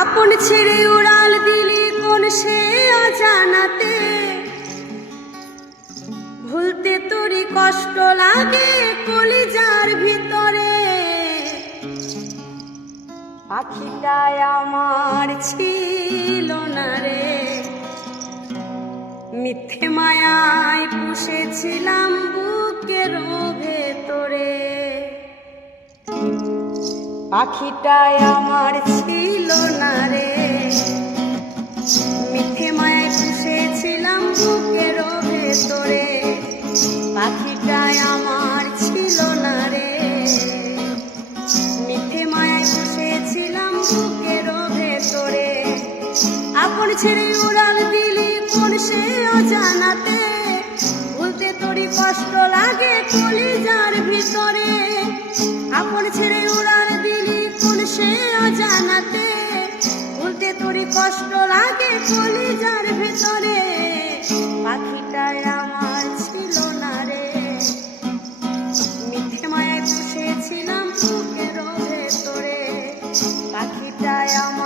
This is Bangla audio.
আপন ছেড়ে উড়াল দিলি কোন সে অজানাতে, ভুলতে তোরই কষ্ট লাগে কলিজার ভিতরে। পাখিটাই আমার ছিল না রে, মিথ্যে মায়ায় পুষেছিলাম বুকের ভেতরে। পাখিটাই আমার ছিল না রে, মিথ্যে মায়ায় পুষেছিলাম বুকের ভেতরে। পাখিটাই আমার ছিল না রে, মিথ্যে মায়ায় পুষেছিলাম বুকের ভেতরে। আপন ছেড়ে উড়াল দিলি কোন সে অজানাতে, ভুলতে তোরই কষ্ট লাগে কলিজার ভিতরে। আপন ছেড়ে উড়াল দিলি কোন সে অজানাতে, ভুলতে তোরই কষ্ট লাগে কলিজার ভিতরে। পাখিটাই আমার ছিল না রে, মিথ্যে মায়ায় পুষেছিলাম বুকের ভেতরে। পাখিটাই আমার